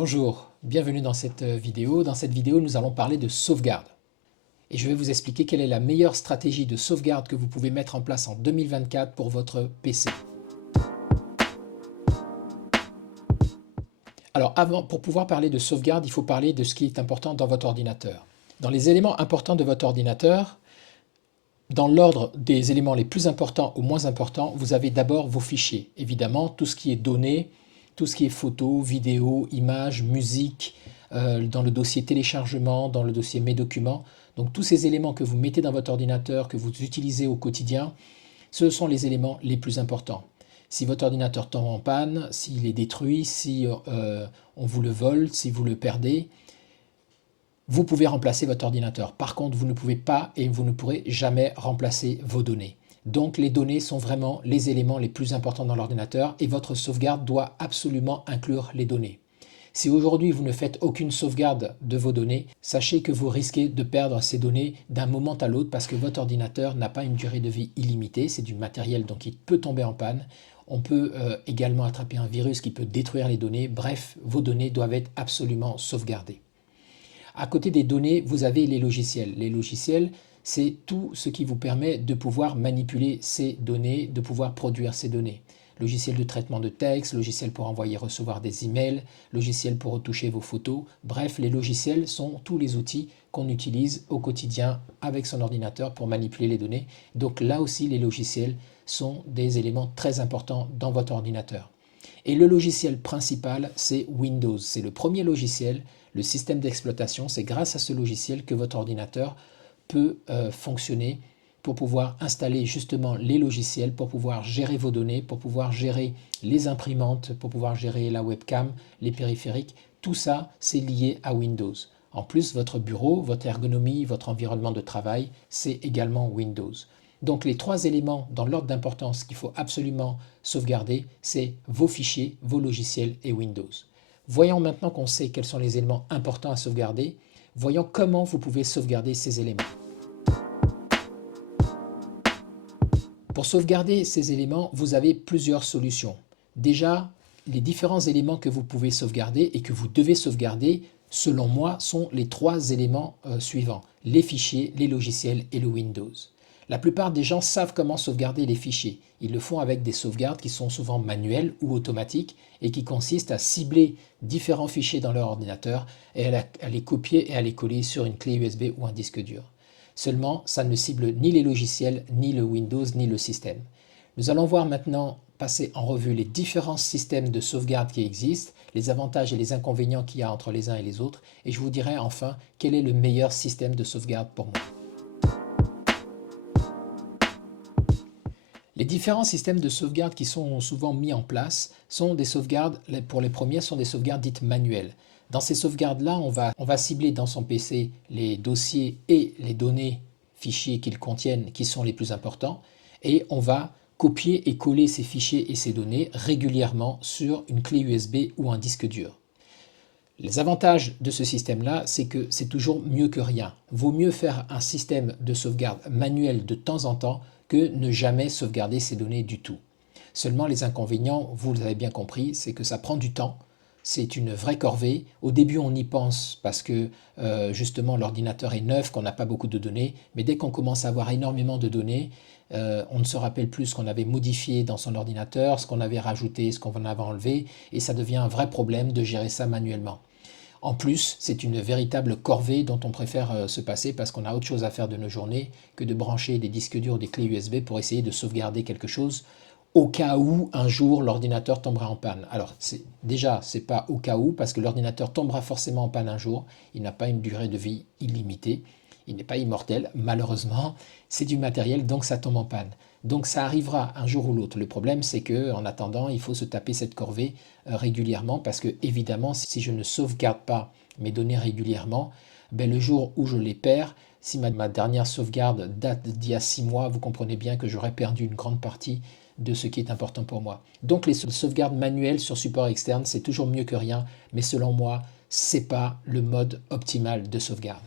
Bonjour, bienvenue dans cette vidéo. Dans cette vidéo, nous allons parler de sauvegarde. Et je vais vous expliquer quelle est la meilleure stratégie de sauvegarde que vous pouvez mettre en place en 2024 pour votre PC. Alors pour pouvoir parler de sauvegarde, il faut parler de ce qui est important dans votre ordinateur. Dans les éléments importants de votre ordinateur, dans l'ordre des éléments les plus importants aux moins importants, vous avez d'abord vos fichiers. Évidemment, tout ce qui est données, tout ce qui est photos, vidéos, images, musique, dans le dossier téléchargement, dans le dossier mes documents. Donc tous ces éléments que vous mettez dans votre ordinateur, que vous utilisez au quotidien, ce sont les éléments les plus importants. Si votre ordinateur tombe en panne, s'il est détruit, si on vous le vole, si vous le perdez, vous pouvez remplacer votre ordinateur. Par contre, vous ne pouvez pas et vous ne pourrez jamais remplacer vos données. Donc les données sont vraiment les éléments les plus importants dans l'ordinateur et votre sauvegarde doit absolument inclure les données. Si aujourd'hui vous ne faites aucune sauvegarde de vos données, sachez que vous risquez de perdre ces données d'un moment à l'autre parce que votre ordinateur n'a pas une durée de vie illimitée, c'est du matériel donc il peut tomber en panne. On peut également attraper un virus qui peut détruire les données. Bref, vos données doivent être absolument sauvegardées. À côté des données, vous avez les logiciels. Les logiciels, c'est tout ce qui vous permet de pouvoir manipuler ces données, de pouvoir produire ces données. Logiciel de traitement de texte, logiciel pour envoyer et recevoir des emails, logiciel pour retoucher vos photos. Bref, les logiciels sont tous les outils qu'on utilise au quotidien avec son ordinateur pour manipuler les données. Donc là aussi, les logiciels sont des éléments très importants dans votre ordinateur. Et le logiciel principal, c'est Windows. C'est le premier logiciel, le système d'exploitation. C'est grâce à ce logiciel que votre ordinateur peut fonctionner pour pouvoir installer justement les logiciels, pour pouvoir gérer vos données, pour pouvoir gérer les imprimantes, pour pouvoir gérer la webcam, les périphériques. Tout ça, c'est lié à Windows. En plus, votre bureau, votre ergonomie, votre environnement de travail, c'est également Windows. Donc les trois éléments dans l'ordre d'importance qu'il faut absolument sauvegarder, c'est vos fichiers, vos logiciels et Windows. Voyons maintenant qu'on sait quels sont les éléments importants à sauvegarder, voyons comment vous pouvez sauvegarder ces éléments. Pour sauvegarder ces éléments, vous avez plusieurs solutions. Déjà, les différents éléments que vous pouvez sauvegarder et que vous devez sauvegarder, selon moi, sont les trois éléments suivants. Les fichiers, les logiciels et le Windows. La plupart des gens savent comment sauvegarder les fichiers. Ils le font avec des sauvegardes qui sont souvent manuelles ou automatiques et qui consistent à cibler différents fichiers dans leur ordinateur et à les copier et à les coller sur une clé USB ou un disque dur. Seulement, ça ne cible ni les logiciels, ni le Windows, ni le système. Nous allons voir maintenant passer en revue les différents systèmes de sauvegarde qui existent, les avantages et les inconvénients qu'il y a entre les uns et les autres, et je vous dirai enfin quel est le meilleur système de sauvegarde pour moi. Les différents systèmes de sauvegarde qui sont souvent mis en place sont des sauvegardes, pour les premières, sont des sauvegardes dites manuelles. Dans ces sauvegardes-là, on va cibler dans son PC les dossiers et les données, fichiers qu'ils contiennent, qui sont les plus importants, et on va copier et coller ces fichiers et ces données régulièrement sur une clé USB ou un disque dur. Les avantages de ce système-là, c'est que c'est toujours mieux que rien. Vaut mieux faire un système de sauvegarde manuel de temps en temps que ne jamais sauvegarder ces données du tout. Seulement les inconvénients, vous l'avez bien compris, c'est que ça prend du temps, c'est une vraie corvée. Au début on y pense parce que justement l'ordinateur est neuf, qu'on n'a pas beaucoup de données, mais dès qu'on commence à avoir énormément de données, on ne se rappelle plus ce qu'on avait modifié dans son ordinateur, ce qu'on avait rajouté, ce qu'on avait enlevé, et ça devient un vrai problème de gérer ça manuellement. En plus, c'est une véritable corvée dont on préfère se passer parce qu'on a autre chose à faire de nos journées que de brancher des disques durs, des clés USB pour essayer de sauvegarder quelque chose au cas où un jour l'ordinateur tombera en panne. Alors déjà, ce n'est pas au cas où parce que l'ordinateur tombera forcément en panne un jour. Il n'a pas une durée de vie illimitée. Il n'est pas immortel, malheureusement. C'est du matériel, donc ça tombe en panne. Donc ça arrivera un jour ou l'autre. Le problème, c'est qu'en attendant, il faut se taper cette corvée régulièrement parce que, évidemment, si je ne sauvegarde pas mes données régulièrement, ben, le jour où je les perds, si ma dernière sauvegarde date d'il y a 6 mois, vous comprenez bien que j'aurais perdu une grande partie de ce qui est important pour moi. Donc les sauvegardes manuelles sur support externe, c'est toujours mieux que rien, mais selon moi, ce n'est pas le mode optimal de sauvegarde.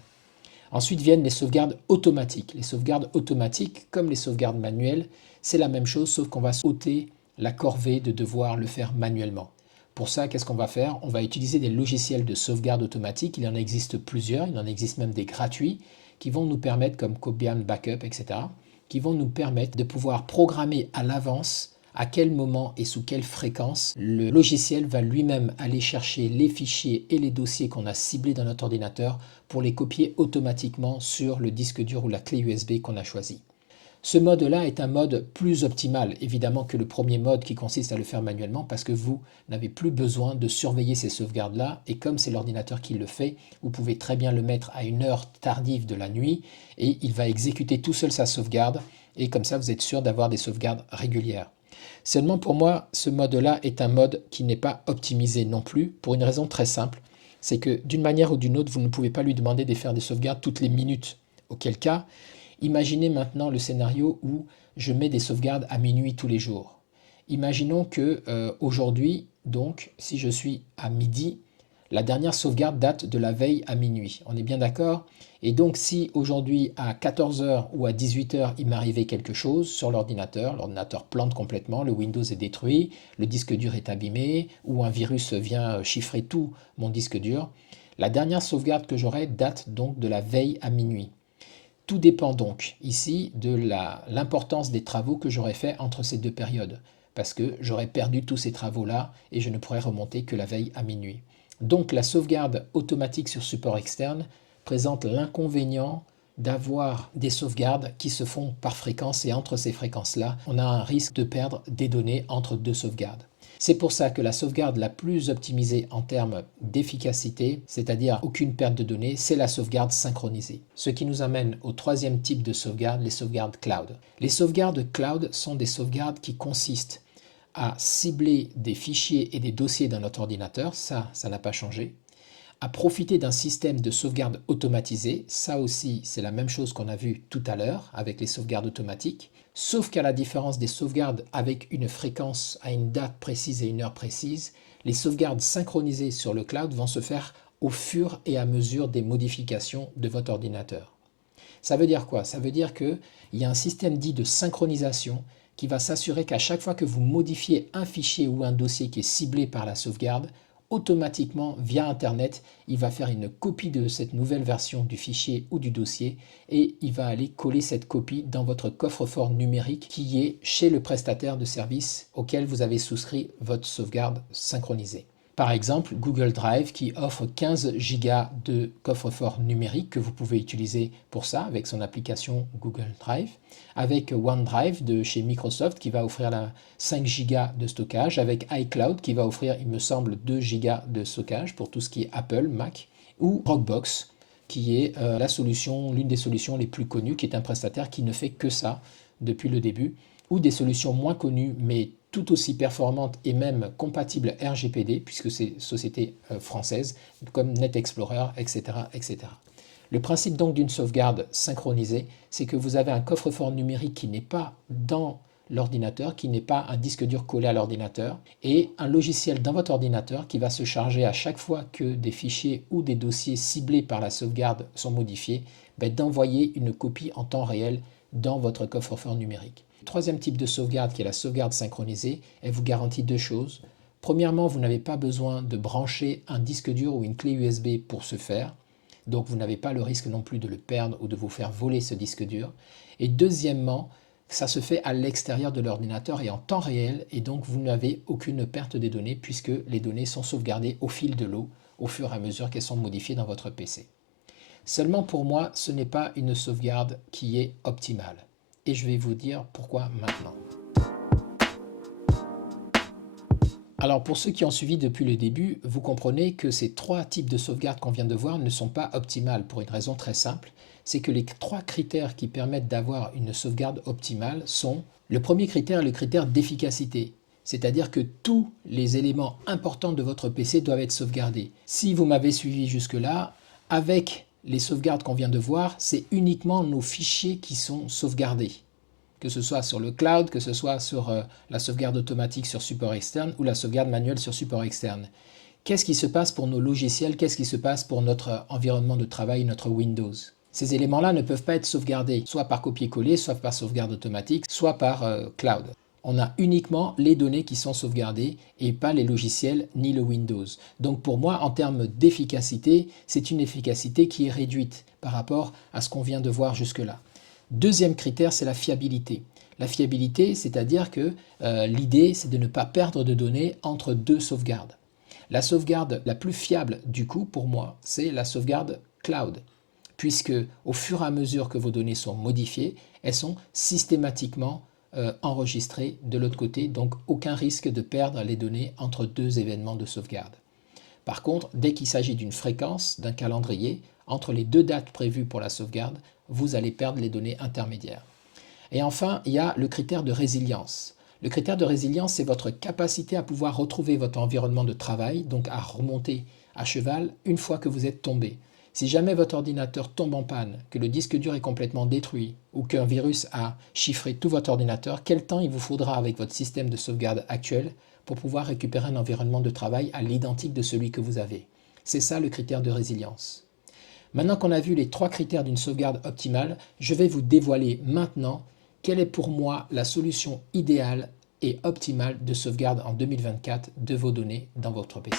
Ensuite viennent les sauvegardes automatiques. Les sauvegardes automatiques, comme les sauvegardes manuelles, c'est la même chose, sauf qu'on va ôter la corvée de devoir le faire manuellement. Pour ça, qu'est-ce qu'on va faire? On va utiliser des logiciels de sauvegarde automatique. Il en existe plusieurs, il en existe même des gratuits qui vont nous permettre, comme Cobian Backup, etc., qui vont nous permettre de pouvoir programmer à l'avance à quel moment et sous quelle fréquence le logiciel va lui-même aller chercher les fichiers et les dossiers qu'on a ciblés dans notre ordinateur pour les copier automatiquement sur le disque dur ou la clé USB qu'on a choisi. Ce mode-là est un mode plus optimal, évidemment, que le premier mode qui consiste à le faire manuellement parce que vous n'avez plus besoin de surveiller ces sauvegardes-là et comme c'est l'ordinateur qui le fait, vous pouvez très bien le mettre à une heure tardive de la nuit et il va exécuter tout seul sa sauvegarde et comme ça vous êtes sûr d'avoir des sauvegardes régulières. Seulement pour moi, ce mode-là est un mode qui n'est pas optimisé non plus pour une raison très simple, c'est que d'une manière ou d'une autre, vous ne pouvez pas lui demander de faire des sauvegardes toutes les minutes, auquel cas, imaginez maintenant le scénario où je mets des sauvegardes à minuit tous les jours. Imaginons que aujourd'hui, donc, si je suis à midi, la dernière sauvegarde date de la veille à minuit. On est bien d'accord? Et donc, si aujourd'hui à 14 h ou à 18 h, il m'arrivait quelque chose sur l'ordinateur plante complètement, le Windows est détruit, le disque dur est abîmé, ou un virus vient chiffrer tout mon disque dur, la dernière sauvegarde que j'aurai date donc de la veille à minuit. Tout dépend donc ici de l'importance des travaux que j'aurais fait entre ces deux périodes, parce que j'aurais perdu tous ces travaux-là et je ne pourrais remonter que la veille à minuit. Donc la sauvegarde automatique sur support externe présente l'inconvénient d'avoir des sauvegardes qui se font par fréquence et entre ces fréquences-là, on a un risque de perdre des données entre deux sauvegardes. C'est pour ça que la sauvegarde la plus optimisée en termes d'efficacité, c'est-à-dire aucune perte de données, c'est la sauvegarde synchronisée. Ce qui nous amène au troisième type de sauvegarde, les sauvegardes cloud. Les sauvegardes cloud sont des sauvegardes qui consistent à cibler des fichiers et des dossiers dans notre ordinateur, ça n'a pas changé, à profiter d'un système de sauvegarde automatisé, ça aussi c'est la même chose qu'on a vu tout à l'heure avec les sauvegardes automatiques, sauf qu'à la différence des sauvegardes avec une fréquence à une date précise et une heure précise, les sauvegardes synchronisées sur le cloud vont se faire au fur et à mesure des modifications de votre ordinateur. Ça veut dire quoi? Ça veut dire qu'il y a un système dit de synchronisation qui va s'assurer qu'à chaque fois que vous modifiez un fichier ou un dossier qui est ciblé par la sauvegarde, automatiquement, via Internet, il va faire une copie de cette nouvelle version du fichier ou du dossier et il va aller coller cette copie dans votre coffre-fort numérique qui est chez le prestataire de service auquel vous avez souscrit votre sauvegarde synchronisée. Par exemple, Google Drive qui offre 15 Go de coffre-fort numérique que vous pouvez utiliser pour ça avec son application Google Drive, avec OneDrive de chez Microsoft qui va offrir 5 Go de stockage, avec iCloud qui va offrir, il me semble, 2 Go de stockage pour tout ce qui est Apple, Mac, ou Dropbox qui est l'une des solutions les plus connues, qui est un prestataire qui ne fait que ça depuis le début, ou des solutions moins connues mais tout aussi performantes et même compatibles RGPD, puisque c'est société française, comme NetExplorer, etc., etc. Le principe donc d'une sauvegarde synchronisée, c'est que vous avez un coffre-fort numérique qui n'est pas dans l'ordinateur, qui n'est pas un disque dur collé à l'ordinateur, et un logiciel dans votre ordinateur qui va se charger à chaque fois que des fichiers ou des dossiers ciblés par la sauvegarde sont modifiés, d'envoyer une copie en temps réel dans votre coffre-fort numérique. Le troisième type de sauvegarde, qui est la sauvegarde synchronisée, elle vous garantit deux choses. Premièrement, vous n'avez pas besoin de brancher un disque dur ou une clé USB pour ce faire, donc vous n'avez pas le risque non plus de le perdre ou de vous faire voler ce disque dur. Et deuxièmement, ça se fait à l'extérieur de l'ordinateur et en temps réel, et donc vous n'avez aucune perte des données puisque les données sont sauvegardées au fil de l'eau, au fur et à mesure qu'elles sont modifiées dans votre PC. Seulement pour moi, ce n'est pas une sauvegarde qui est optimale. Et je vais vous dire pourquoi maintenant. Alors pour ceux qui ont suivi depuis le début, vous comprenez que ces trois types de sauvegarde qu'on vient de voir ne sont pas optimales pour une raison très simple, c'est que les trois critères qui permettent d'avoir une sauvegarde optimale sont le premier critère, le critère d'efficacité. C'est-à-dire que tous les éléments importants de votre PC doivent être sauvegardés. Si vous m'avez suivi jusque-là, avec les sauvegardes qu'on vient de voir, c'est uniquement nos fichiers qui sont sauvegardés. Que ce soit sur le cloud, que ce soit sur la sauvegarde automatique sur support externe ou la sauvegarde manuelle sur support externe. Qu'est-ce qui se passe pour nos logiciels? Qu'est-ce qui se passe pour notre environnement de travail, notre Windows? Ces éléments-là ne peuvent pas être sauvegardés, soit par copier-coller, soit par sauvegarde automatique, soit par cloud. On a uniquement les données qui sont sauvegardées et pas les logiciels ni le Windows. Donc pour moi, en termes d'efficacité, c'est une efficacité qui est réduite par rapport à ce qu'on vient de voir jusque-là. Deuxième critère, c'est la fiabilité. La fiabilité, c'est-à-dire que l'idée, c'est de ne pas perdre de données entre deux sauvegardes. La sauvegarde la plus fiable du coup, pour moi, c'est la sauvegarde cloud, puisque au fur et à mesure que vos données sont modifiées, elles sont systématiquement enregistrées de l'autre côté, donc aucun risque de perdre les données entre deux événements de sauvegarde. Par contre, dès qu'il s'agit d'une fréquence, d'un calendrier, entre les deux dates prévues pour la sauvegarde, vous allez perdre les données intermédiaires. Et enfin, il y a le critère de résilience. Le critère de résilience, c'est votre capacité à pouvoir retrouver votre environnement de travail, donc à remonter à cheval une fois que vous êtes tombé. Si jamais votre ordinateur tombe en panne, que le disque dur est complètement détruit ou qu'un virus a chiffré tout votre ordinateur, quel temps il vous faudra avec votre système de sauvegarde actuel pour pouvoir récupérer un environnement de travail à l'identique de celui que vous avez? C'est ça le critère de résilience. Maintenant qu'on a vu les trois critères d'une sauvegarde optimale, je vais vous dévoiler maintenant quelle est pour moi la solution idéale et optimale de sauvegarde en 2024 de vos données dans votre PC.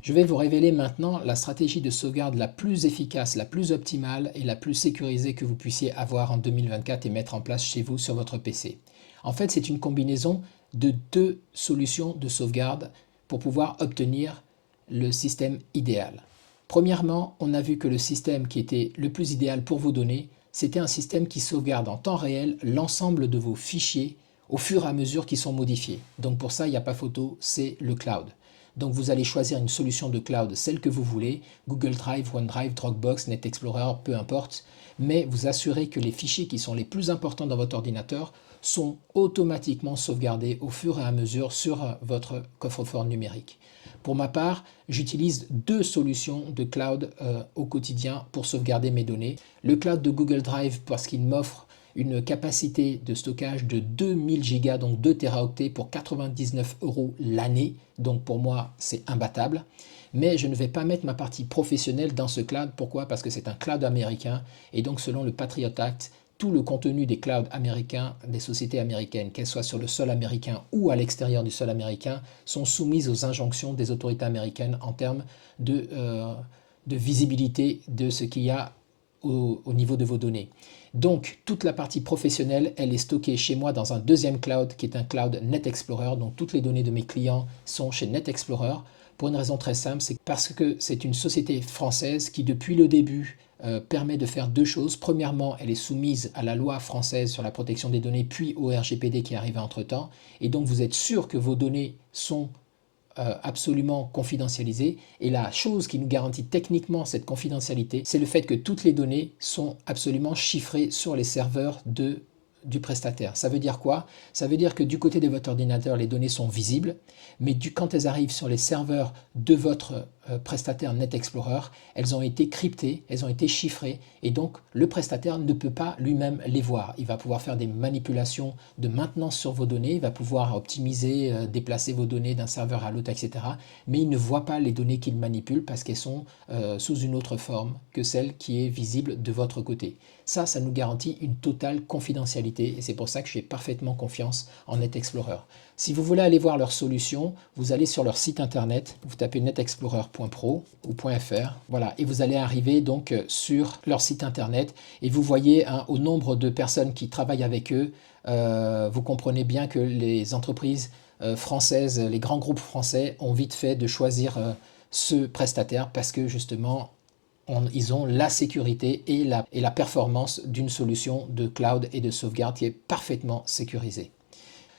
Je vais vous révéler maintenant la stratégie de sauvegarde la plus efficace, la plus optimale et la plus sécurisée que vous puissiez avoir en 2024 et mettre en place chez vous sur votre PC. En fait, c'est une combinaison de deux solutions de sauvegarde pour pouvoir obtenir le système idéal. Premièrement, on a vu que le système qui était le plus idéal pour vos données, c'était un système qui sauvegarde en temps réel l'ensemble de vos fichiers au fur et à mesure qu'ils sont modifiés. Donc pour ça, il n'y a pas photo, c'est le cloud. Donc vous allez choisir une solution de cloud, celle que vous voulez, Google Drive, OneDrive, Dropbox, Net Explorer, peu importe, mais vous assurez que les fichiers qui sont les plus importants dans votre ordinateur sont automatiquement sauvegardés au fur et à mesure sur votre coffre-fort numérique. Pour ma part, j'utilise deux solutions de cloud au quotidien pour sauvegarder mes données. Le cloud de Google Drive parce qu'il m'offre une capacité de stockage de 2000 Go, donc 2 Teraoctets pour 99 € l'année. Donc pour moi, c'est imbattable. Mais je ne vais pas mettre ma partie professionnelle dans ce cloud. Pourquoi? Parce que c'est un cloud américain. Et donc selon le Patriot Act, tout le contenu des clouds américains, des sociétés américaines, qu'elles soient sur le sol américain ou à l'extérieur du sol américain, sont soumises aux injonctions des autorités américaines en termes de visibilité de ce qu'il y a au niveau de vos données. Donc, toute la partie professionnelle, elle est stockée chez moi dans un deuxième cloud qui est un cloud Net Explorer. Donc, toutes les données de mes clients sont chez Net Explorer pour une raison très simple, c'est parce que c'est une société française qui, depuis le début, permet de faire deux choses. Premièrement, elle est soumise à la loi française sur la protection des données, puis au RGPD qui est arrivé entre-temps. Et donc, vous êtes sûr que vos données sont absolument confidentialisées. Et la chose qui nous garantit techniquement cette confidentialité, c'est le fait que toutes les données sont absolument chiffrées sur les serveurs du prestataire. Ça veut dire quoi? Ça veut dire que du côté de votre ordinateur, les données sont visibles, mais quand elles arrivent sur les serveurs de votre prestataire Net Explorer, elles ont été cryptées, elles ont été chiffrées, et donc le prestataire ne peut pas lui-même les voir. Il va pouvoir faire des manipulations de maintenance sur vos données, il va pouvoir optimiser, déplacer vos données d'un serveur à l'autre, etc. Mais il ne voit pas les données qu'il manipule parce qu'elles sont sous une autre forme que celle qui est visible de votre côté. Ça nous garantit une totale confidentialité, et c'est pour ça que je fais parfaitement confiance en Net Explorer. Si vous voulez aller voir leurs solutions, vous allez sur leur site internet, vous tapez netexplorer.pro ou .fr, voilà, et vous allez arriver donc sur leur site internet et vous voyez au nombre de personnes qui travaillent avec eux, vous comprenez bien que les entreprises françaises, les grands groupes français ont vite fait de choisir ce prestataire parce que justement ils ont la sécurité et la performance d'une solution de cloud et de sauvegarde qui est parfaitement sécurisée.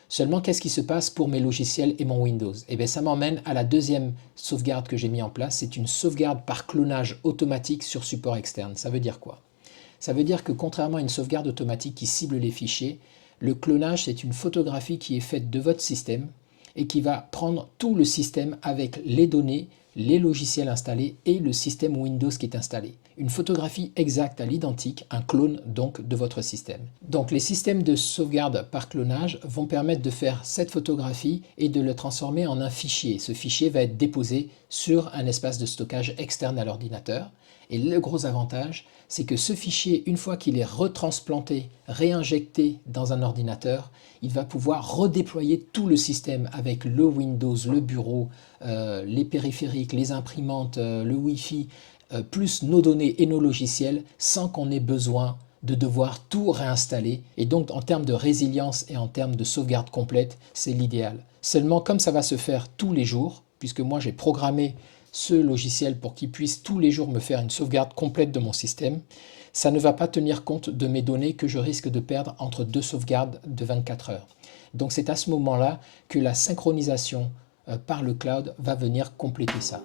Seulement, qu'est-ce qui se passe pour mes logiciels et mon Windows? Eh bien, ça m'emmène à la deuxième sauvegarde que j'ai mis en place. C'est une sauvegarde par clonage automatique sur support externe. Ça veut dire quoi? Ça veut dire que contrairement à une sauvegarde automatique qui cible les fichiers, le clonage, c'est une photographie qui est faite de votre système et qui va prendre tout le système avec les données, les logiciels installés et le système Windows qui est installé. Une photographie exacte à l'identique, un clone donc de votre système. Donc les systèmes de sauvegarde par clonage vont permettre de faire cette photographie et de le transformer en un fichier. Ce fichier va être déposé sur un espace de stockage externe à l'ordinateur. Et le gros avantage, c'est que ce fichier, une fois qu'il est retransplanté, réinjecté dans un ordinateur, il va pouvoir redéployer tout le système avec le Windows, le bureau, les périphériques, les imprimantes, le Wi-Fi, plus nos données et nos logiciels, sans qu'on ait besoin de devoir tout réinstaller. Et donc, en termes de résilience et en termes de sauvegarde complète, c'est l'idéal. Seulement, comme ça va se faire tous les jours, puisque moi j'ai programmé ce logiciel pour qu'il puisse tous les jours me faire une sauvegarde complète de mon système, ça ne va pas tenir compte de mes données que je risque de perdre entre deux sauvegardes de 24 heures. Donc c'est à ce moment-là que la synchronisation par le cloud va venir compléter ça.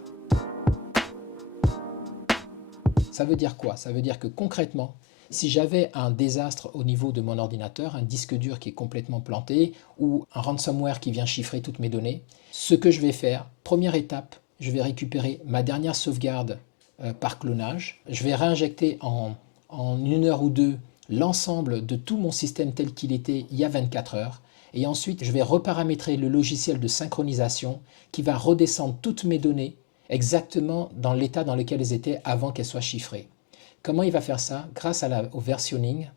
Ça veut dire quoi? Ça veut dire que concrètement, si j'avais un désastre au niveau de mon ordinateur, un disque dur qui est complètement planté ou un ransomware qui vient chiffrer toutes mes données, ce que je vais faire, première étape, je vais récupérer ma dernière sauvegarde par clonage. Je vais réinjecter en 1 heure ou deux l'ensemble de tout mon système tel qu'il était il y a 24 heures. Et ensuite, je vais reparamétrer le logiciel de synchronisation qui va redescendre toutes mes données exactement dans l'état dans lequel elles étaient avant qu'elles soient chiffrées. Comment il va faire ça? Grâce au versionning.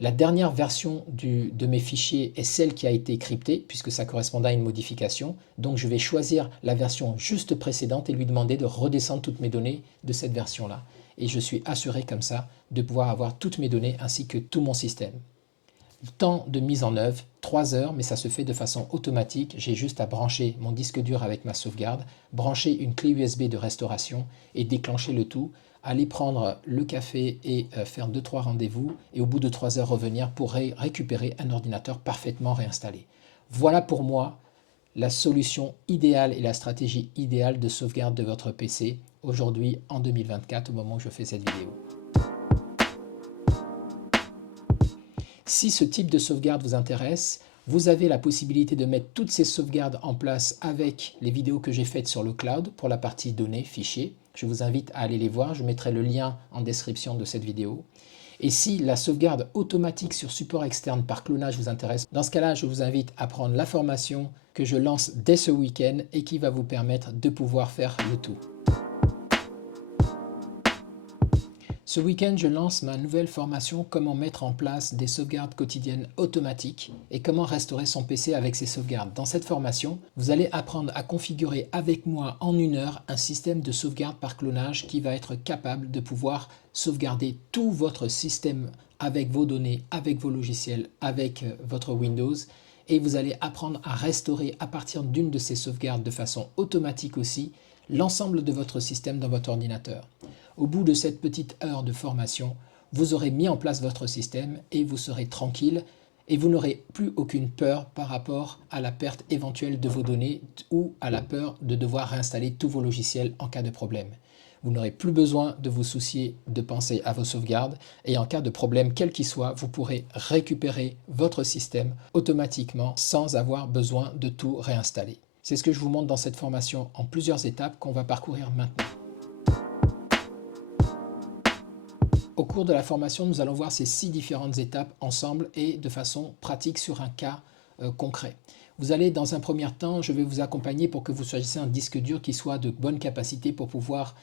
La dernière version de mes fichiers est celle qui a été cryptée, puisque ça correspondait à une modification. Donc je vais choisir la version juste précédente et lui demander de redescendre toutes mes données de cette version-là. Et je suis assuré comme ça de pouvoir avoir toutes mes données ainsi que tout mon système. Temps de mise en œuvre, 3 heures, mais ça se fait de façon automatique. J'ai juste à brancher mon disque dur avec ma sauvegarde, brancher une clé USB de restauration et déclencher le tout. Aller prendre le café et faire 2-3 rendez-vous et au bout de 3 heures revenir pour récupérer un ordinateur parfaitement réinstallé. Voilà pour moi la solution idéale et la stratégie idéale de sauvegarde de votre PC aujourd'hui en 2024 au moment où je fais cette vidéo. Si ce type de sauvegarde vous intéresse, vous avez la possibilité de mettre toutes ces sauvegardes en place avec les vidéos que j'ai faites sur le cloud pour la partie données, fichiers. Je vous invite à aller les voir, je mettrai le lien en description de cette vidéo. Et si la sauvegarde automatique sur support externe par clonage vous intéresse, dans ce cas-là, je vous invite à prendre la formation que je lance dès ce week-end et qui va vous permettre de pouvoir faire le tout. Ce week-end, je lance ma nouvelle formation comment mettre en place des sauvegardes quotidiennes automatiques et comment restaurer son PC avec ces sauvegardes. Dans cette formation, vous allez apprendre à configurer avec moi en 1 heure un système de sauvegarde par clonage qui va être capable de pouvoir sauvegarder tout votre système avec vos données, avec vos logiciels, avec votre Windows. Et vous allez apprendre à restaurer à partir d'une de ces sauvegardes de façon automatique aussi l'ensemble de votre système dans votre ordinateur. Au bout de cette petite heure de formation, vous aurez mis en place votre système et vous serez tranquille et vous n'aurez plus aucune peur par rapport à la perte éventuelle de vos données ou à la peur de devoir réinstaller tous vos logiciels en cas de problème. Vous n'aurez plus besoin de vous soucier de penser à vos sauvegardes et en cas de problème quel qu'il soit, vous pourrez récupérer votre système automatiquement sans avoir besoin de tout réinstaller. C'est ce que je vous montre dans cette formation en plusieurs étapes qu'on va parcourir maintenant. Au cours de la formation, nous allons voir ces 6 différentes étapes ensemble et de façon pratique sur un cas concret. Vous allez, dans un premier temps, je vais vous accompagner pour que vous choisissiez un disque dur qui soit de bonne capacité pour pouvoir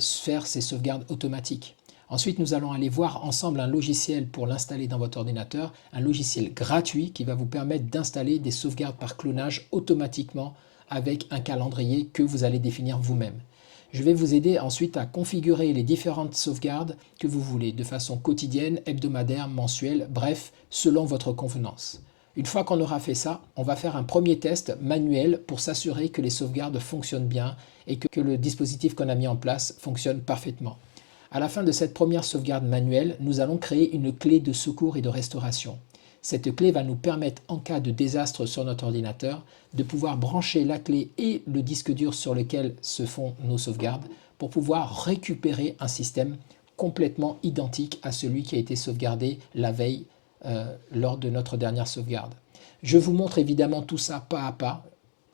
faire ces sauvegardes automatiques. Ensuite, nous allons aller voir ensemble un logiciel pour l'installer dans votre ordinateur, un logiciel gratuit qui va vous permettre d'installer des sauvegardes par clonage automatiquement avec un calendrier que vous allez définir vous-même. Je vais vous aider ensuite à configurer les différentes sauvegardes que vous voulez de façon quotidienne, hebdomadaire, mensuelle, bref, selon votre convenance. Une fois qu'on aura fait ça, on va faire un premier test manuel pour s'assurer que les sauvegardes fonctionnent bien et que le dispositif qu'on a mis en place fonctionne parfaitement. À la fin de cette première sauvegarde manuelle, nous allons créer une clé de secours et de restauration. Cette clé va nous permettre, en cas de désastre sur notre ordinateur, de pouvoir brancher la clé et le disque dur sur lequel se font nos sauvegardes pour pouvoir récupérer un système complètement identique à celui qui a été sauvegardé la veille lors de notre dernière sauvegarde. Je vous montre évidemment tout ça pas à pas.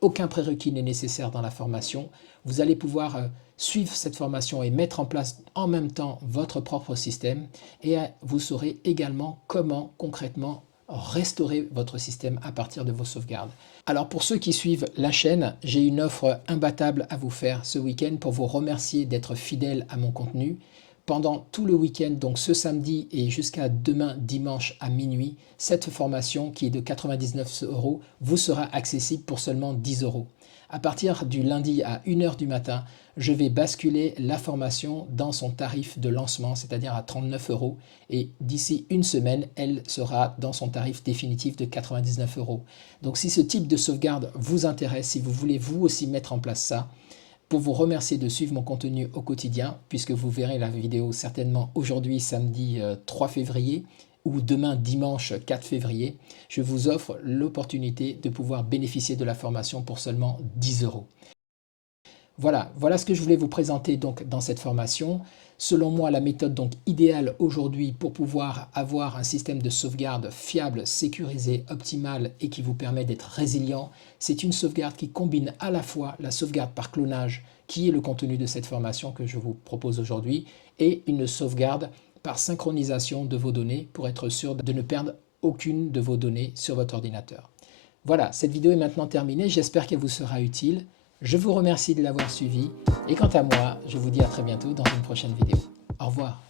Aucun prérequis n'est nécessaire dans la formation. Vous allez pouvoir suivre cette formation et mettre en place en même temps votre propre système et vous saurez également comment concrètement restaurer votre système à partir de vos sauvegardes. Alors pour ceux qui suivent la chaîne, j'ai une offre imbattable à vous faire ce week-end pour vous remercier d'être fidèles à mon contenu. Pendant tout le week-end, donc ce samedi et jusqu'à demain dimanche à minuit, cette formation qui est de 99 € vous sera accessible pour seulement 10 €. À partir du lundi à 1 h du matin, je vais basculer la formation dans son tarif de lancement, c'est-à-dire à 39 €. Et d'ici une semaine, elle sera dans son tarif définitif de 99 €. Donc si ce type de sauvegarde vous intéresse, si vous voulez vous aussi mettre en place ça, pour vous remercier de suivre mon contenu au quotidien, puisque vous verrez la vidéo certainement aujourd'hui, samedi 3 février, ou demain dimanche 4 février, je vous offre l'opportunité de pouvoir bénéficier de la formation pour seulement 10 €. Voilà ce que je voulais vous présenter donc dans cette formation. Selon moi, la méthode donc idéale aujourd'hui pour pouvoir avoir un système de sauvegarde fiable, sécurisé, optimal et qui vous permet d'être résilient, c'est une sauvegarde qui combine à la fois la sauvegarde par clonage, qui est le contenu de cette formation que je vous propose aujourd'hui, et une sauvegarde par synchronisation de vos données pour être sûr de ne perdre aucune de vos données sur votre ordinateur. Voilà, cette vidéo est maintenant terminée, j'espère qu'elle vous sera utile. Je vous remercie de l'avoir suivi et quant à moi, je vous dis à très bientôt dans une prochaine vidéo. Au revoir.